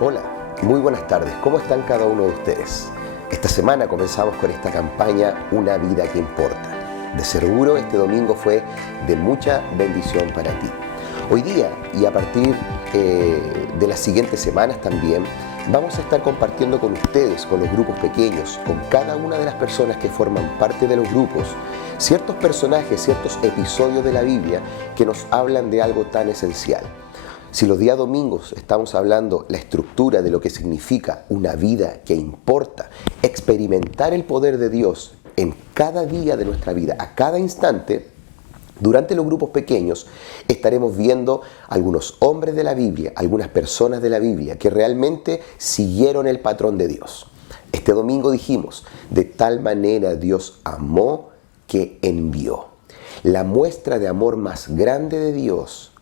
Hola, muy buenas tardes. ¿Cómo están cada uno de ustedes? Esta semana comenzamos con esta campaña Una vida que importa. De seguro este domingo fue de mucha bendición para ti. Hoy día y a partir de las siguientes semanas también vamos a estar compartiendo con ustedes, con los grupos pequeños, con cada una de las personas que forman parte de los grupos, ciertos personajes, ciertos episodios de la Biblia que nos hablan de algo tan esencial. Si los días domingos estamos hablando la estructura de lo que significa una vida que importa, experimentar el poder de Dios en cada día de nuestra vida, a cada instante, durante los grupos pequeños estaremos viendo algunos hombres de la Biblia, algunas personas de la Biblia que realmente siguieron el patrón de Dios. Este domingo dijimos, de tal manera Dios amó que envió. La muestra de amor más grande de Dios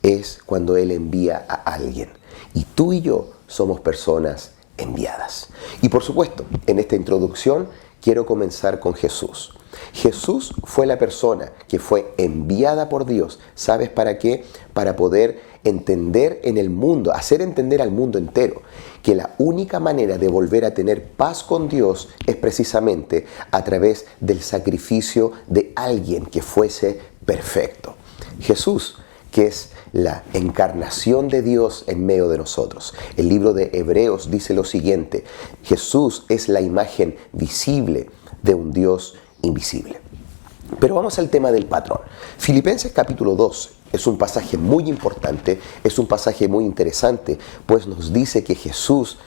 es cuando Él envía a alguien. Y tú y yo somos personas enviadas. Y por supuesto, en esta introducción quiero comenzar con Jesús. Jesús fue la persona que fue enviada por Dios. ¿Sabes para qué? Para poder entender en el mundo, hacer entender al mundo entero que la única manera de volver a tener paz con Dios es precisamente a través del sacrificio de alguien que fuese perfecto. Jesús, que es la encarnación de Dios en medio de nosotros. El libro de Hebreos dice lo siguiente: Jesús es la imagen visible de un Dios invisible. Pero vamos al tema del patrón. Filipenses capítulo 2 es un pasaje muy importante, es un pasaje muy interesante, pues nos dice que Jesús,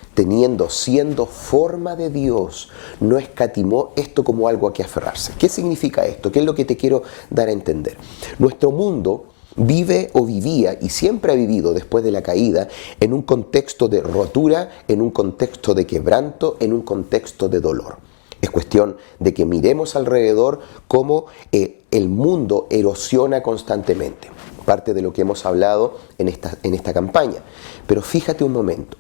siendo forma de Dios, no escatimó esto como algo a que aferrarse. ¿Qué significa esto? ¿Qué es lo que te quiero dar a entender? Nuestro mundo vive o vivía y siempre ha vivido después de la caída en un contexto de rotura, en un contexto de quebranto, en un contexto de dolor. Es cuestión de que miremos alrededor cómo el mundo erosiona constantemente. Parte de lo que hemos hablado en esta campaña. Pero fíjate un momento.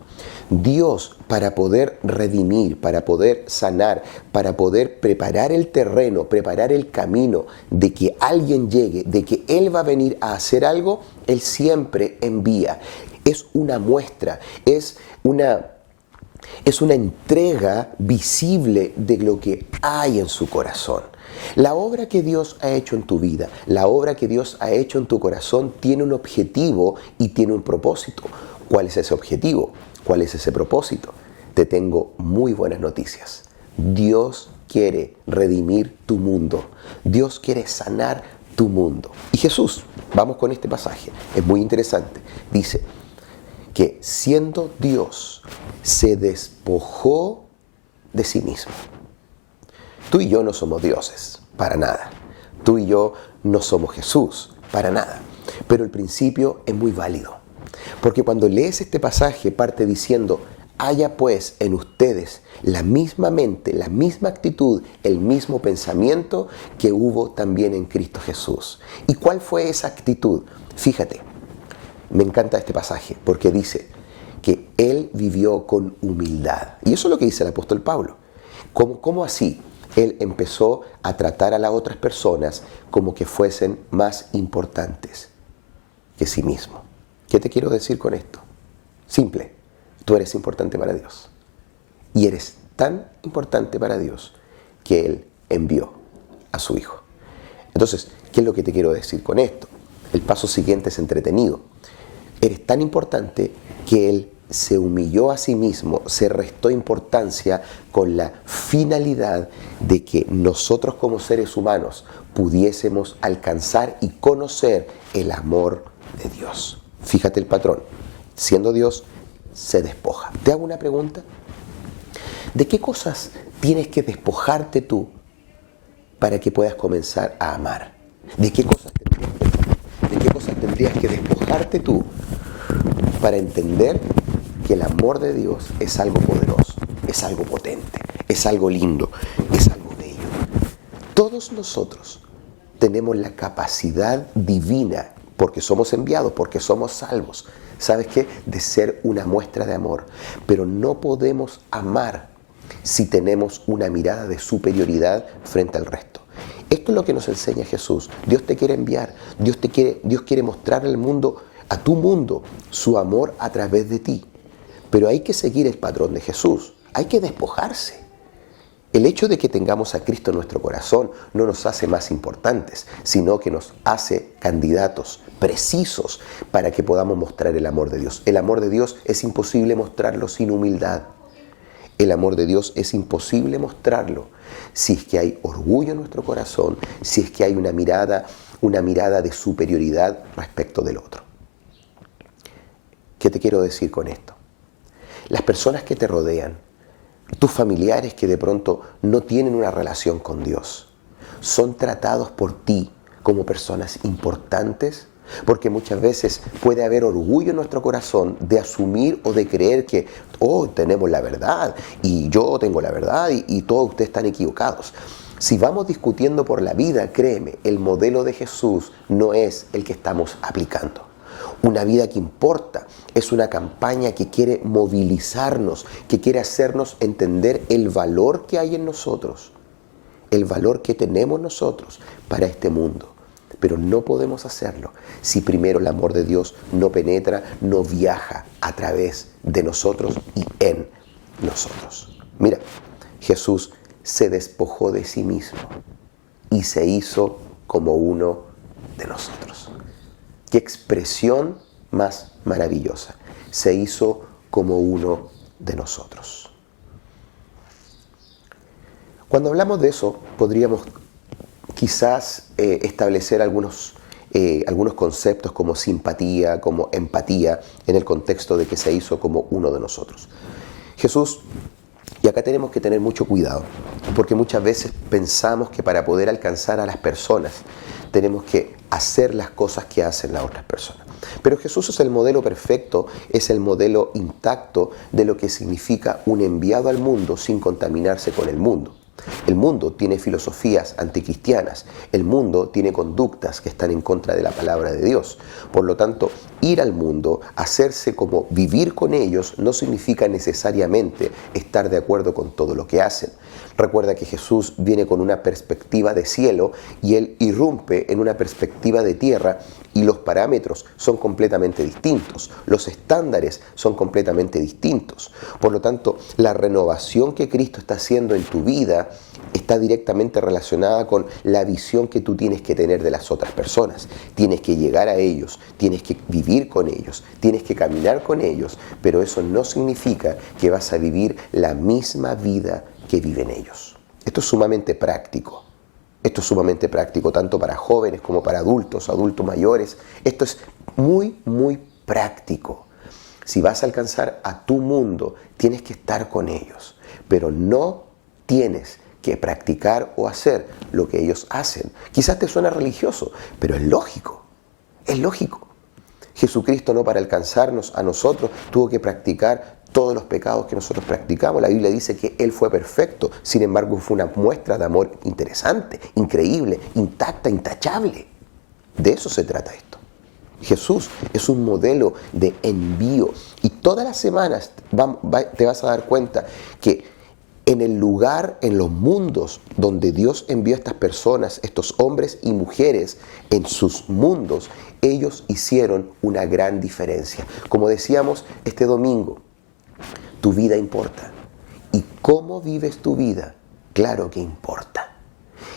Dios, para poder redimir, para poder sanar, para poder preparar el terreno, preparar el camino de que alguien llegue, de que Él va a venir a hacer algo, Él siempre envía. Es una muestra, es una entrega visible de lo que hay en su corazón. La obra que Dios ha hecho en tu vida, la obra que Dios ha hecho en tu corazón tiene un objetivo y tiene un propósito. ¿Cuál es ese objetivo? ¿Cuál es ese propósito? Te tengo muy buenas noticias. Dios quiere redimir tu mundo. Dios quiere sanar tu mundo. Y Jesús, vamos con este pasaje, es muy interesante. Dice que siendo Dios, se despojó de sí mismo. Tú y yo no somos dioses, para nada. Tú y yo no somos Jesús, para nada. Pero el principio es muy válido. Porque cuando lees este pasaje parte diciendo, haya pues en ustedes la misma mente, la misma actitud, el mismo pensamiento que hubo también en Cristo Jesús. ¿Y cuál fue esa actitud? Fíjate, me encanta este pasaje porque dice que Él vivió con humildad. Y eso es lo que dice el apóstol Pablo. ¿Cómo así? Él empezó a tratar a las otras personas como que fuesen más importantes que sí mismo. ¿Qué te quiero decir con esto? Simple, tú eres importante para Dios. Y eres tan importante para Dios que Él envió a su Hijo. Entonces, ¿qué es lo que te quiero decir con esto? El paso siguiente es entretenido. Eres tan importante que Él se humilló a sí mismo, se restó importancia con la finalidad de que nosotros como seres humanos pudiésemos alcanzar y conocer el amor de Dios. Fíjate el patrón. Siendo Dios, se despoja. Te hago una pregunta. ¿De qué cosas tienes que despojarte tú para que puedas comenzar a amar? ¿De qué cosas tendrías que despojarte tú para entender que el amor de Dios es algo poderoso, es algo potente, es algo lindo, es algo bello? Todos nosotros tenemos la capacidad divina, porque somos enviados, porque somos salvos, ¿sabes qué? De ser una muestra de amor. Pero no podemos amar si tenemos una mirada de superioridad frente al resto. Esto es lo que nos enseña Jesús. Dios te quiere enviar, Dios quiere mostrar al mundo, a tu mundo, su amor a través de ti. Pero hay que seguir el patrón de Jesús, hay que despojarse. El hecho de que tengamos a Cristo en nuestro corazón no nos hace más importantes, sino que nos hace candidatos precisos para que podamos mostrar el amor de Dios. El amor de Dios es imposible mostrarlo sin humildad. El amor de Dios es imposible mostrarlo si es que hay orgullo en nuestro corazón, si es que hay una mirada de superioridad respecto del otro. ¿Qué te quiero decir con esto? Las personas que te rodean, tus familiares que de pronto no tienen una relación con Dios, son tratados por ti como personas importantes, porque muchas veces puede haber orgullo en nuestro corazón de asumir o de creer que tenemos la verdad y yo tengo la verdad y todos ustedes están equivocados. Si vamos discutiendo por la vida, créeme, el modelo de Jesús no es el que estamos aplicando. Una vida que importa es una campaña que quiere movilizarnos, que quiere hacernos entender el valor que hay en nosotros, el valor que tenemos nosotros para este mundo. Pero no podemos hacerlo si primero el amor de Dios no penetra, no viaja a través de nosotros y en nosotros. Mira, Jesús se despojó de sí mismo y se hizo como uno de nosotros. ¡Qué expresión más maravillosa! Se hizo como uno de nosotros. Cuando hablamos de eso, podríamos quizás establecer algunos conceptos como simpatía, como empatía, en el contexto de que se hizo como uno de nosotros. Jesús, y acá tenemos que tener mucho cuidado, porque muchas veces pensamos que para poder alcanzar a las personas tenemos que hacer las cosas que hacen las otras personas. Pero Jesús es el modelo perfecto, es el modelo intacto de lo que significa un enviado al mundo sin contaminarse con el mundo. El mundo tiene filosofías anticristianas, el mundo tiene conductas que están en contra de la palabra de Dios. Por lo tanto, ir al mundo, hacerse como vivir con ellos, no significa necesariamente estar de acuerdo con todo lo que hacen. Recuerda que Jesús viene con una perspectiva de cielo y Él irrumpe en una perspectiva de tierra y los parámetros son completamente distintos, los estándares son completamente distintos. Por lo tanto, la renovación que Cristo está haciendo en tu vida está directamente relacionada con la visión que tú tienes que tener de las otras personas. Tienes que llegar a ellos, tienes que vivir con ellos, tienes que caminar con ellos, pero eso no significa que vas a vivir la misma vida que viven ellos. Esto es sumamente práctico. Esto es sumamente práctico tanto para jóvenes como para adultos mayores. Esto es muy, muy práctico. Si vas a alcanzar a tu mundo, tienes que estar con ellos, pero no tienes que practicar o hacer lo que ellos hacen. Quizás te suena religioso, pero es lógico. Es lógico. Jesucristo no para alcanzarnos a nosotros tuvo que practicar todos los pecados que nosotros practicamos. La Biblia dice que Él fue perfecto, sin embargo fue una muestra de amor interesante, increíble, intacta, intachable. De eso se trata esto. Jesús es un modelo de envío y todas las semanas te vas a dar cuenta que en el lugar, en los mundos donde Dios envió a estas personas, estos hombres y mujeres en sus mundos, ellos hicieron una gran diferencia. Como decíamos este domingo, tu vida importa. ¿Y cómo vives tu vida? Claro que importa.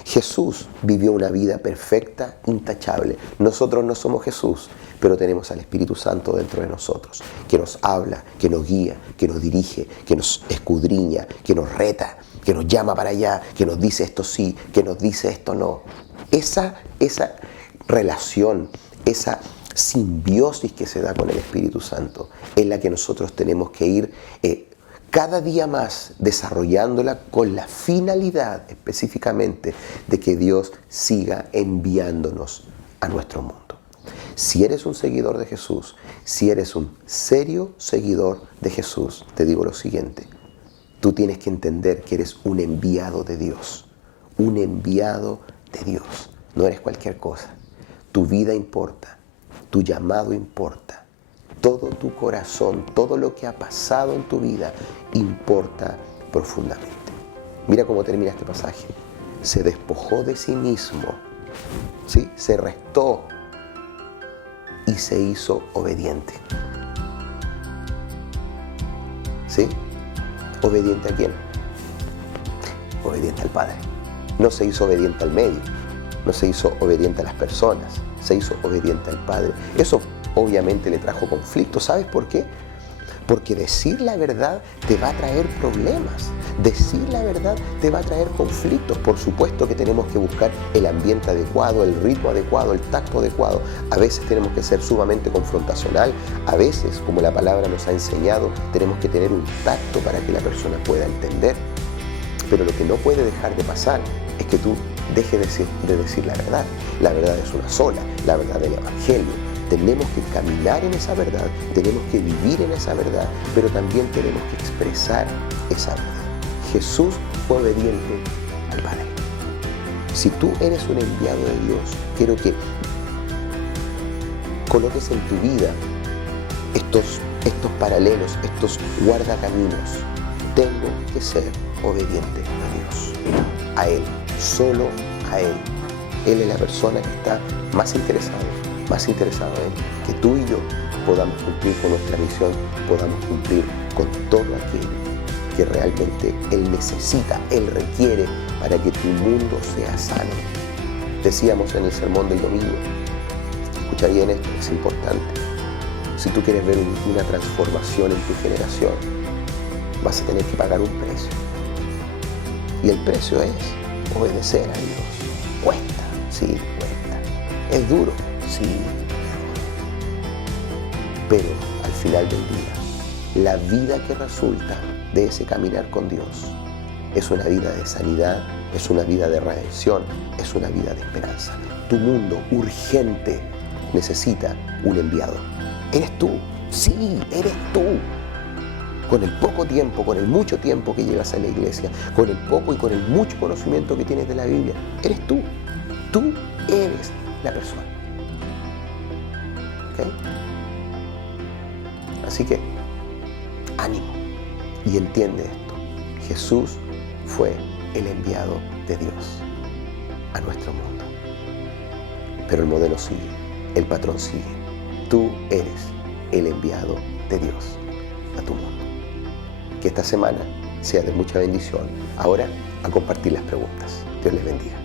Jesús vivió una vida perfecta, intachable. Nosotros no somos Jesús, pero tenemos al Espíritu Santo dentro de nosotros, que nos habla, que nos guía, que nos dirige, que nos escudriña, que nos reta, que nos llama para allá, que nos dice esto sí, que nos dice esto no. Esa relación, esa simbiosis que se da con el Espíritu Santo es la que nosotros tenemos que ir cada día más desarrollándola con la finalidad específicamente de que Dios siga enviándonos a nuestro mundo. Si eres un seguidor de Jesús, si eres un serio seguidor de Jesús, te digo lo siguiente: tú tienes que entender que eres un enviado de Dios, un enviado de Dios. No eres cualquier cosa. Tu vida importa, tu llamado importa. Todo tu corazón, todo lo que ha pasado en tu vida importa profundamente. Mira cómo termina este pasaje. Se despojó de sí mismo, ¿sí? Se restó y se hizo obediente. ¿Sí? ¿Obediente a quién? Obediente al Padre. No se hizo obediente al medio, no se hizo obediente a las personas, se hizo obediente al Padre. Eso obviamente le trajo conflicto. ¿Sabes por qué? Porque decir la verdad te va a traer problemas. Decir la verdad te va a traer conflictos. Por supuesto que tenemos que buscar el ambiente adecuado, el ritmo adecuado, el tacto adecuado. A veces tenemos que ser sumamente confrontacional. A veces, como la palabra nos ha enseñado, tenemos que tener un tacto para que la persona pueda entender. Pero lo que no puede dejar de pasar es que tú dejes de decir la verdad. La verdad es una sola, la verdad del Evangelio. Tenemos que caminar en esa verdad, tenemos que vivir en esa verdad, pero también tenemos que expresar esa verdad. Jesús fue obediente al Padre. Si tú eres un enviado de Dios, quiero que coloques en tu vida estos paralelos, estos guardacaminos. Tengo que ser obediente a Dios, a Él, solo a Él. Él es la persona que está más interesado en que tú y yo podamos cumplir con nuestra misión, podamos cumplir con todo aquello que realmente Él necesita, Él requiere para que tu mundo sea sano. Decíamos en el sermón del domingo, escucha bien esto, es importante. Si tú quieres ver una transformación en tu generación, vas a tener que pagar un precio. Y el precio es obedecer a Dios. Cuesta, sí, cuesta. Es duro, sí. Pero al final del día, la vida que resulta de ese caminar con Dios es una vida de sanidad, es una vida de redención, es una vida de esperanza. Tu mundo urgente necesita un enviado. ¿Eres tú? Sí, eres tú. Con el poco tiempo, con el mucho tiempo que llevas a la iglesia, con el poco y con el mucho conocimiento que tienes de la Biblia, eres tú. Tú eres la persona. ¿Ok? Así que, ánimo y entiende esto. Jesús fue el enviado de Dios a nuestro mundo. Pero el modelo sigue, el patrón sigue. Tú eres el enviado de Dios a tu mundo. Que esta semana sea de mucha bendición. Ahora, a compartir las preguntas. Dios les bendiga.